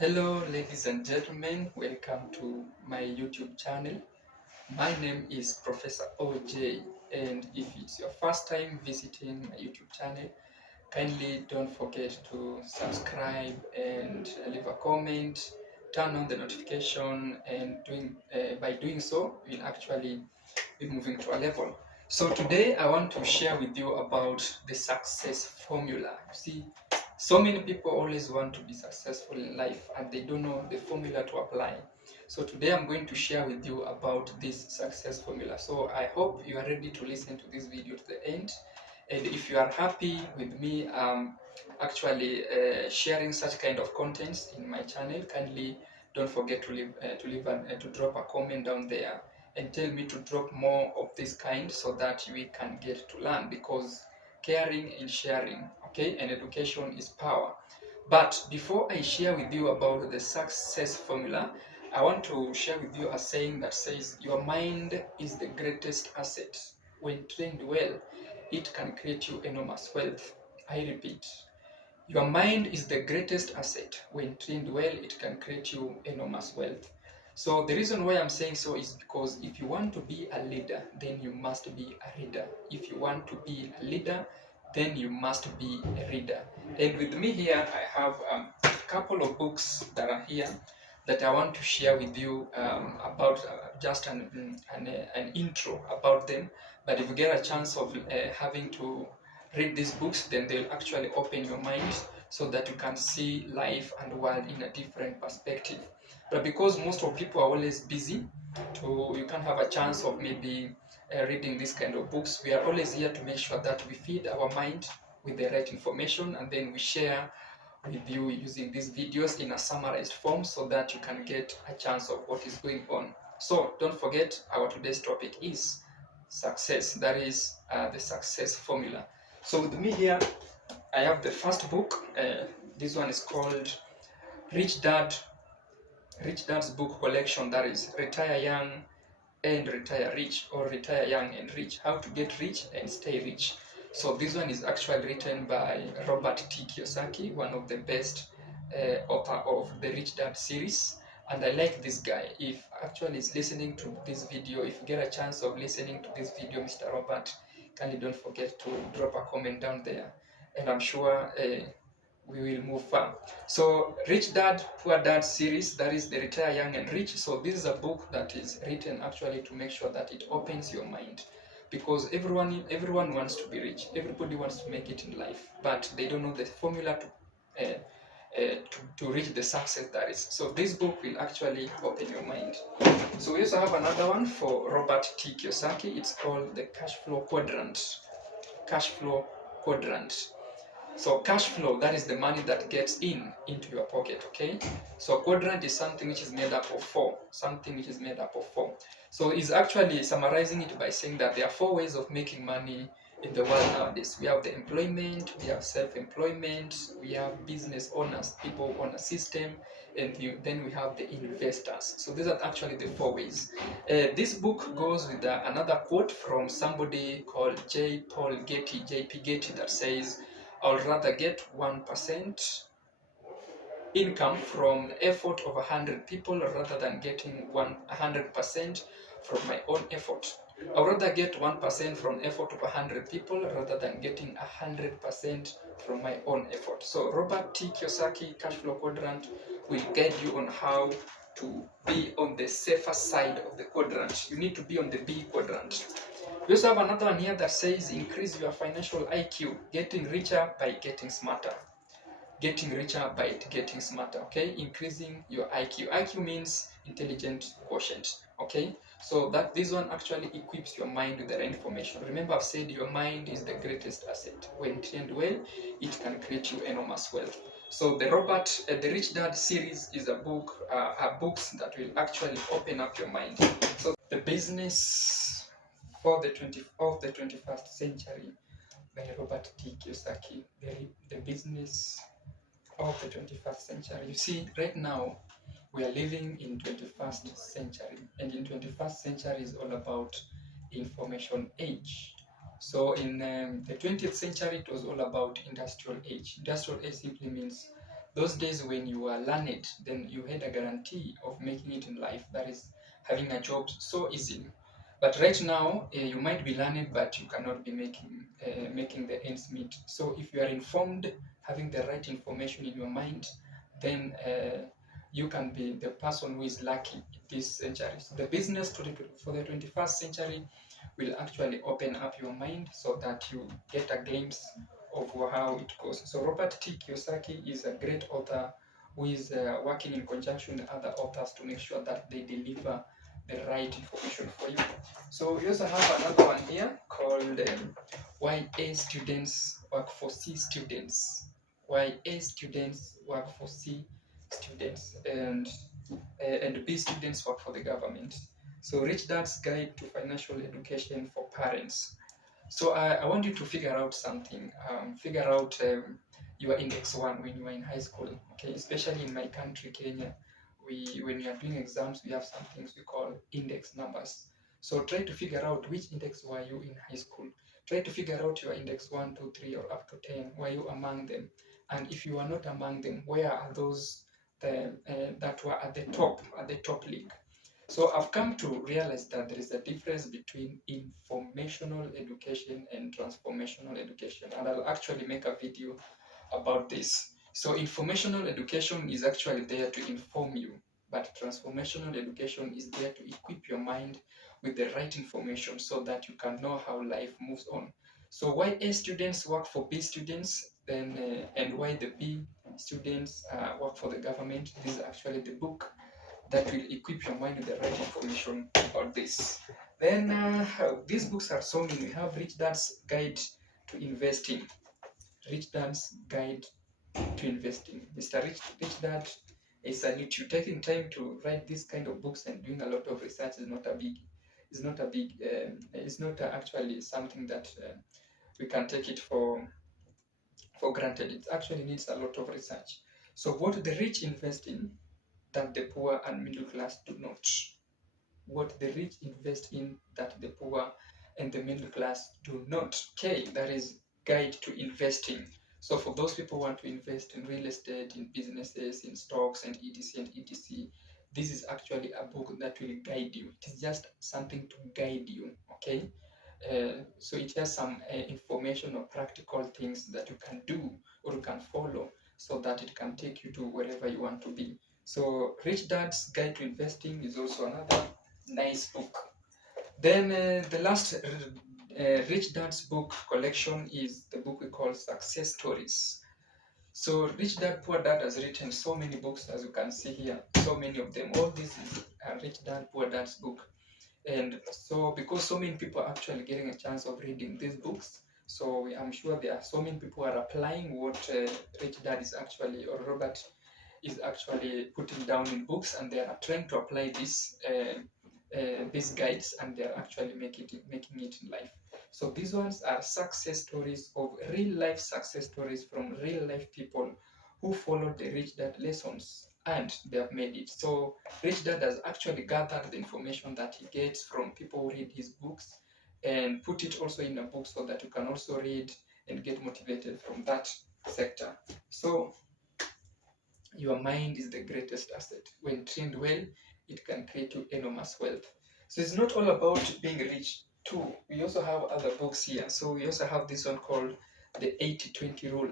Hello, ladies and gentlemen, welcome to my YouTube channel. My name is Professor OJ, and if it's your first time visiting my YouTube channel, kindly don't forget to subscribe and leave a comment, turn on the notification, and by doing so, you'll actually be moving to a level. So today I want to share with you about the success formula. You see, so many people always want to be successful in life and they don't know the formula to apply. So today I'm going to share with you about this success formula. So I hope you are ready to listen to this video to the end. And if you are happy with me actually sharing such kind of contents in my channel, kindly don't forget to to drop a comment down there and tell me to drop more of this kind so that we can get to learn, because caring and sharing, okay, and education is power. But before I share with you about the success formula, I want to share with you a saying that says your mind is the greatest asset. When trained well, it can create you enormous wealth. I repeat, your mind is the greatest asset. When trained well, it can create you enormous wealth. So the reason why I'm saying so is because if you want to be a leader, then you must be a reader. If you want to be a leader, then you must be a reader. And with me here, I have a couple of books that are here that I want to share with you about just an intro about them. But if you get a chance of having to read these books, then they'll actually open your mind so that you can see life and the world in a different perspective. But because most of people are always busy, you can't have a chance of maybe reading this kind of books. We are always here to make sure that we feed our mind with the right information, and then we share with you using these videos in a summarized form so that you can get a chance of what is going on. So don't forget, our today's topic is success. That is the success formula. So with me here, I have the first book. This one is called Rich Dad, Rich Dad's Book Collection. That is Retire Young and Retire Rich, or Retire Young and Rich: How to Get Rich and Stay Rich. So this one is actually written by Robert T. Kiyosaki, one of the best author of the Rich Dad series. And I like this guy. If actually is listening to this video, if you get a chance of listening to this video, Mr. Robert, kindly don't forget to drop a comment down there. And I'm sure we will move far. So Rich Dad, Poor Dad series, that is the Retire Young and Rich. So this is a book that is written actually to make sure that it opens your mind, because everyone wants to be rich. Everybody wants to make it in life, but they don't know the formula to reach the success that is. So this book will actually open your mind. So we also have another one for Robert T. Kiyosaki. It's called the Cash Flow Quadrant. Cash Flow Quadrant. So cash flow, that is the money that gets into your pocket, okay? So quadrant is something which is made up of four, something which is made up of four. So he's actually summarizing it by saying that there are four ways of making money in the world nowadays. We have the employment, we have self-employment, we have business owners, people own a system, and then we have the investors. So these are actually the four ways. This book goes with another quote from somebody called JP Getty, that says, I would rather get 1% income from the effort of 100 people rather than getting 100% from my own effort. I would rather get 1% from effort of 100 people rather than getting 100% from my own effort. So Robert T. Kiyosaki Cash Flow Quadrant will guide you on how to be on the safer side of the quadrant. You need to be on the B quadrant. We also have another one here that says increase your financial IQ, getting richer by getting smarter. Getting richer by getting smarter, okay? Increasing your IQ. IQ means intelligent quotient, okay? So that this one actually equips your mind with the right information. Remember, I've said your mind is the greatest asset. When trained well, it can create you enormous wealth. So the Rich Dad series is a book, are books that will actually open up your mind. So the business for the 21st century by Robert T. Kiyosaki, the business of the 21st century. You see, right now we are living in 21st century, and in 21st century is all about information age. So in the 20th century, it was all about industrial age. Industrial age simply means Those days when you were learned, then you had a guarantee of making it in life, that is having a job so easily. But right now, you might be learned, but you cannot be making the ends meet. So if you are informed, having the right information in your mind, then you can be the person who is lucky this century. So the business for the 21st century will actually open up your mind so that you get a glimpse of how it goes. So Robert T. Kiyosaki is a great author who is working in conjunction with other authors to make sure that they deliver the right information for you. So we also have another one here called Why A Students Work for C Students. Why A Students Work for C Students and B students work for the government. So Rich Dad's Guide to Financial Education for Parents. So I want you to figure out something. Figure out your index one when you are in high school. Okay, especially in my country, Kenya, when you are doing exams, we have some things we call index numbers. So try to figure out which index were you in high school. Try to figure out your index 1, 2, 3, or up to 10. Were you among them? And if you are not among them, where are those that were at the top league? So I've come to realize that there is a difference between informational education and transformational education, and I'll actually make a video about this. So informational education is actually there to inform you, but transformational education is there to equip your mind with the right information so that you can know how life moves on. So why A students work for B students, and why the B students work for the government. This is actually the book that will equip your mind with the right information about this. Then these books are so many. We have Rich Dad's Guide to Investing. Rich Dad's Guide to Investing. Mr. Rich Dad, I salute you. Taking time to write this kind of books and doing a lot of research is not actually something that we can take it for granted. It actually needs a lot of research. So what the rich invest in that the poor and middle class do not. What the rich invest in that the poor and the middle class do not. Okay, that is Guide to Investing. So for those people who want to invest in real estate, in businesses, in stocks and etc, this is actually a book that will guide you. It is just something to guide you. Okay. So it has some information or practical things that you can do or you can follow so that it can take you to wherever you want to be. So Rich Dad's Guide to Investing is also another nice book. Then the last Rich Dad's book collection is the book we call Success Stories. So Rich Dad Poor Dad has written so many books, as you can see here, so many of them. All this is Rich Dad Poor Dad's book. And so because so many people are actually getting a chance of reading these books, so I'm sure there are so many people who are applying what Rich Dad is actually, or Robert is actually putting down in books, and they are trying to apply these guides, and they are actually making it in life. So these ones are success stories of real life success stories from real life people who followed the Rich Dad lessons and they have made it. So Rich Dad has actually gathered the information that he gets from people who read his books and put it also in a book so that you can also read and get motivated from that sector. So your mind is the greatest asset. When trained well, it can create you enormous wealth. So it's not all about being rich too. We also have other books here. So we also have this one called the 80-20 rule.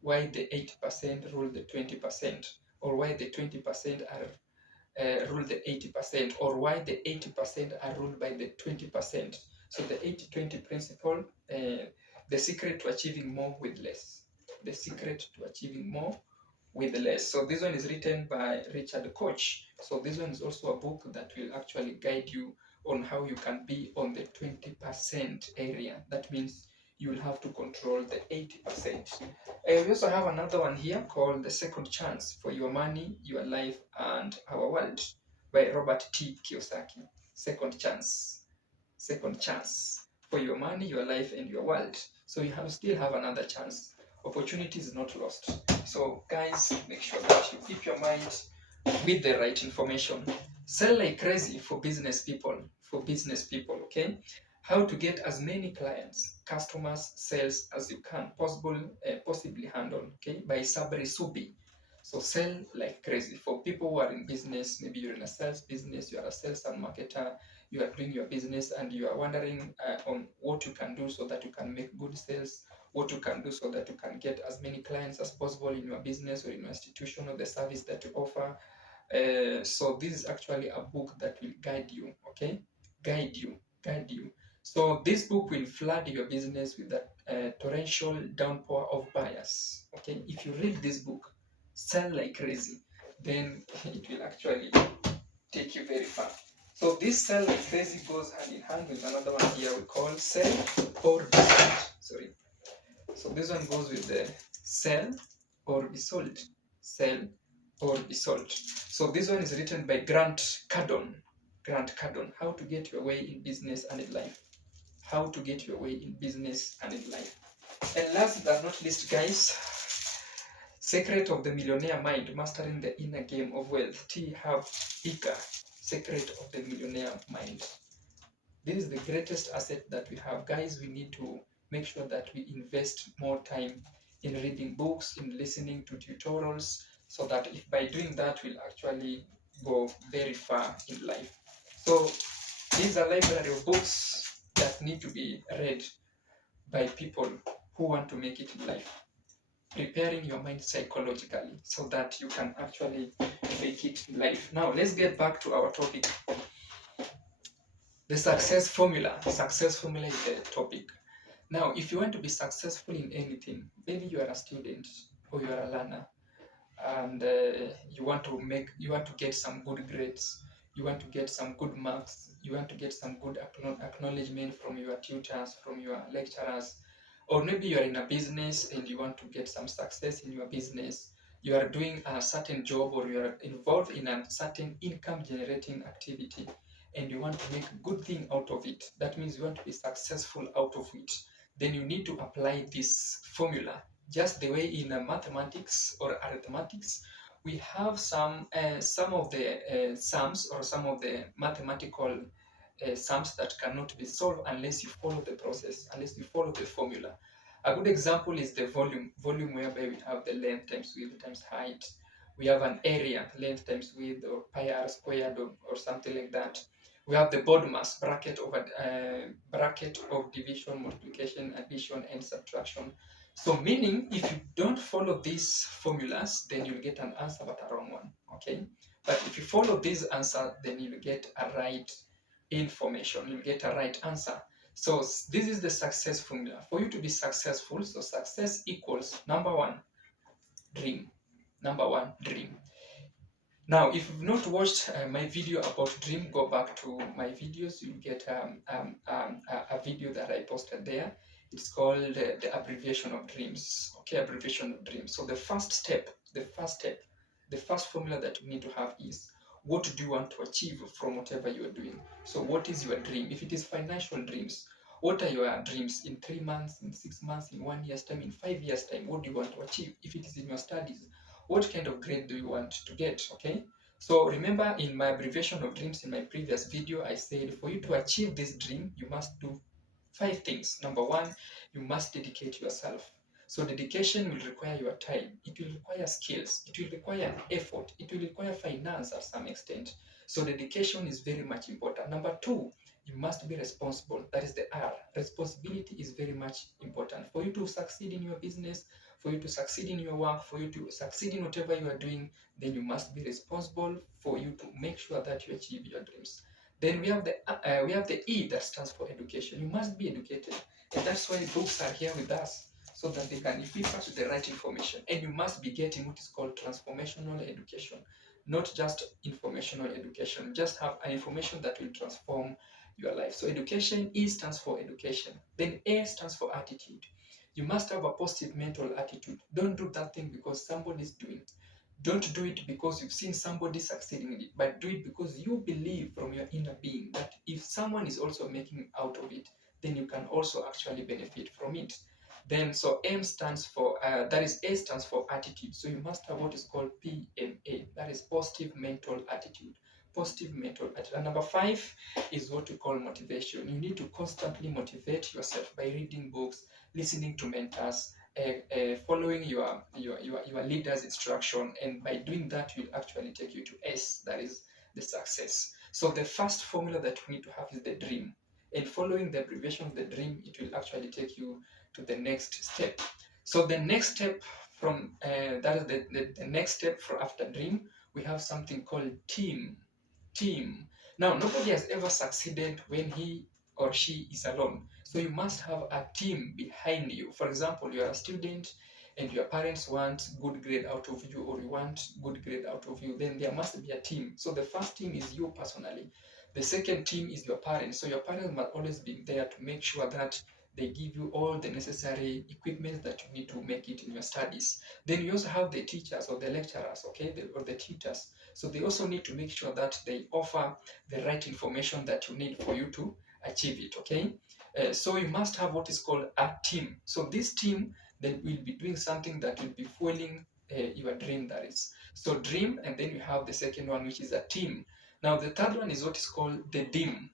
Why the 80% rule the 20%, or why the 20% are rule the 80%, or why the 80% are ruled by the 20%. So the 80-20 principle, the secret to achieving more with less. The secret to achieving more with less. So this one is written by Richard Koch. So this one is also a book that will actually guide you on how you can be on the 20% area. That means you will have to control the 80%. We also have another one here called The Second Chance for Your Money, Your Life, and Our World by Robert T. Kiyosaki. Second chance. Second chance for your money, your life, and your world. So you still have another chance. Opportunity is not lost. So guys, make sure that you keep your mind with the right information. Sell like crazy for business people. For business people, okay? How to get as many clients, customers, sales as you can possibly handle, okay? By Sabri Subi. So sell like crazy. For people who are in business, maybe you're in a sales business, you are a sales and marketer, you are doing your business and you are wondering on what you can do so that you can make good sales, what you can do so that you can get as many clients as possible in your business or in your institution or the service that you offer. So this is actually a book that will guide you, okay? Guide you. So this book will flood your business with that torrential downpour of buyers, okay? If you read this book, Sell Like Crazy, then it will actually take you very far. So this Sell Like Crazy goes hand in hand with another one here we call Sell or Be Sold. Sorry. So this one goes with the Sell or Be Sold. Sell or Be Sold. So this one is written by Grant Cardone. Grant Cardone. How to get your way in business and in life. How to get your way in business and in life. And last but not least, guys, Secret of the Millionaire Mind, Mastering the Inner Game of Wealth. T. Harv Eker. Secret of the Millionaire Mind. This is the greatest asset that we have. Guys, we need to make sure that we invest more time in reading books, in listening to tutorials, so that if by doing that, we'll actually go very far in life. So this is a library of books that need to be read by people who want to make it in life. Preparing your mind psychologically so that you can actually make it in life. Now, let's get back to our topic. The success formula. Success formula is the topic. Now, if you want to be successful in anything, maybe you are a student or you are a learner, and you want to get some good grades, you want to get some good marks, you want to get some good acknowledgement from your tutors, from your lecturers, or maybe you are in a business and you want to get some success in your business. You are doing a certain job or you are involved in a certain income generating activity and you want to make a good thing out of it. That means you want to be successful out of it. Then you need to apply this formula just the way in mathematics or arithmetics. We have some of the sums or some of the mathematical sums that cannot be solved unless you follow the process, unless you follow the formula. A good example is the volume whereby we have the length times width times height. We have an area, length times width, or pi r squared, or something like that. We have the board mass, bracket of division, multiplication, addition, and subtraction. So meaning, if you don't follow these formulas, then you'll get an answer but a wrong one, okay? But if you follow this answer, then you'll get a right information, you'll get a right answer. So this is the success formula. For you to be successful, so success equals number one, dream. Number one, dream. Now, if you've not watched my video about dream, go back to my videos. You'll get a video that I posted there. It's called the abbreviation of dreams. Okay, abbreviation of dreams. So the first formula that you need to have is, what do you want to achieve from whatever you are doing? So what is your dream? If it is financial dreams, what are your dreams in 3 months, in 6 months, in 1 year's time, in 5 years' time? What do you want to achieve? If it is in your studies, what kind of grade do you want to get? Okay, so remember in my abbreviation of dreams in my previous video, I said for you to achieve this dream, you must do 5 things. Number one, you must dedicate yourself. So dedication will require your time, it will require skills, it will require effort, it will require finance at some extent. So dedication is very much important. Number two, you must be responsible. That is the R. Responsibility is very much important. For you to succeed in your business, for you to succeed in your work, for you to succeed in whatever you are doing, then you must be responsible for you to make sure that you achieve your dreams. Then we have the E that stands for education. You must be educated, and that's why books are here with us, so that they can equip us with the right information. And you must be getting what is called transformational education, not just informational education. Just have an information that will transform your life. So education, E stands for education. Then A stands for attitude. You must have a positive mental attitude. Don't do that thing because somebody is doing. Don't do it because you've seen somebody succeeding in it, but do it because you believe from your inner being that if someone is also making out of it, then you can also actually benefit from it. Then, so M stands for, that is A stands for attitude. So you must have what is called PMA, that is positive mental attitude. Positive mental attitude. And number 5 is what we call motivation. You need to constantly motivate yourself by reading books, listening to mentors, following your leader's instruction, and by doing that will actually take you to S, that is the success. So the first formula that we need to have is the dream, and following the abbreviation of the dream, it will actually take you to the next step. So the next step from that is the next step for after dream, we have something called team. Now, nobody has ever succeeded when he or she is alone. So you must have a team behind you. For example, you are a student and your parents want good grade out of you, or you want good grade out of you, then there must be a team. So the first team is you personally. The second team is your parents. So your parents must always be there to make sure that they give you all the necessary equipment that you need to make it in your studies. Then you also have the teachers or the lecturers, okay, or the tutors. So they also need to make sure that they offer the right information that you need for you to achieve it, okay? So you must have what is called a team. So this team, they will be doing something that will be fueling your dream, that is. So dream, and then you have the second one, which is a team. Now the third one is what is called the dim,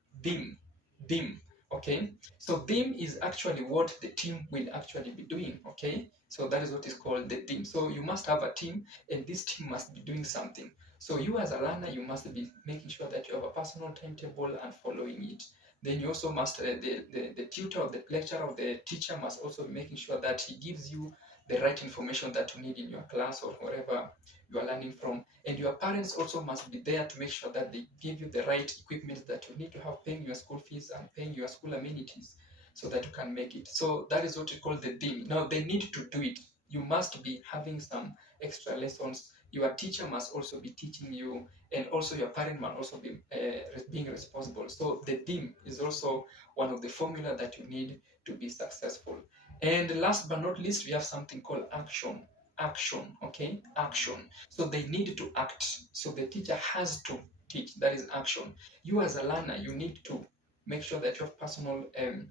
okay? So dim is actually what the team will actually be doing, okay? So that is what is called the team. So you must have a team, and this team must be doing something. So you as a learner, you must be making sure that you have a personal timetable and following it. Then you also must, the tutor or the lecturer or the teacher must also be making sure that he gives you the right information that you need in your class or wherever you are learning from. And your parents also must be there to make sure that they give you the right equipment that you need to have, paying your school fees and paying your school amenities so that you can make it. So that is what we call the theme. Now they need to do it. You must be having some extra lessons. Your teacher must also be teaching you, and also your parent must also be being responsible. So the theme is also one of the formula that you need to be successful. And last but not least, we have something called action, okay, action. So they need to act. So the teacher has to teach, that is action. You as a learner, you need to make sure that you have personal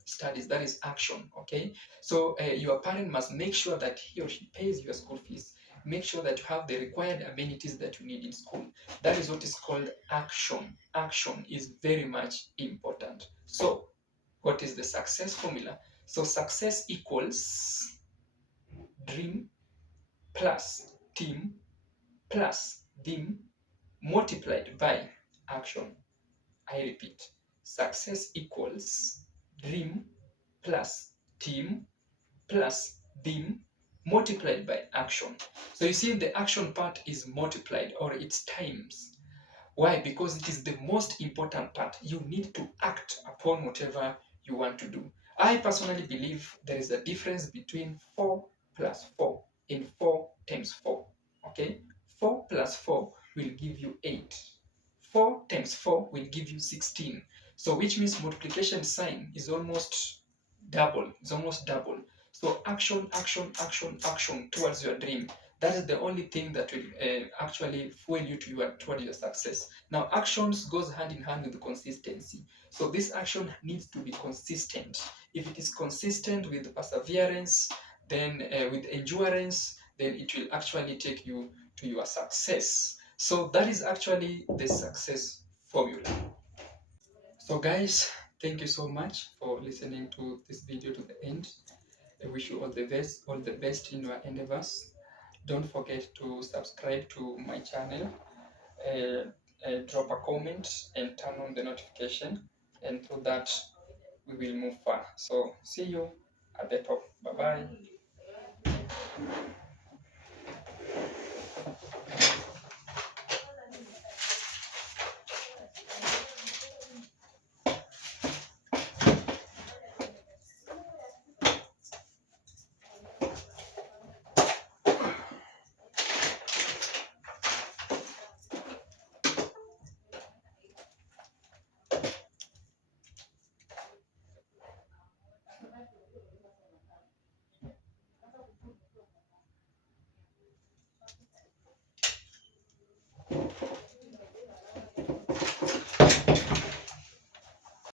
studies, that is action, okay? So your parent must make sure that he or she pays your school fees, make sure that you have the required amenities that you need in school. That is what is called action. Action is very much important. So what is the success formula? So success equals dream plus team plus dim multiplied by action. I repeat, success equals dream plus team plus dim multiplied by action. So you see the action part is multiplied, or it's times. Why? Because it is the most important part. You need to act upon whatever you want to do. I personally believe there is a difference between 4 plus 4 and 4 times 4. Okay? 4 plus 4 will give you 8. 4 times 4 will give you 16. So which means multiplication sign is almost double. It's almost double. So action, action, action, action towards your dream. That is the only thing that will actually fuel you toward your success. Now, actions goes hand in hand with consistency. So this action needs to be consistent. If it is consistent with perseverance, then with endurance, then it will actually take you to your success. So that is actually the success formula. So guys, thank you so much for listening to this video to the end. I wish you all the best in your endeavors. Don't forget to subscribe to my channel, drop a comment, and turn on the notification, and through that we will move far. So see you at the top. Bye bye.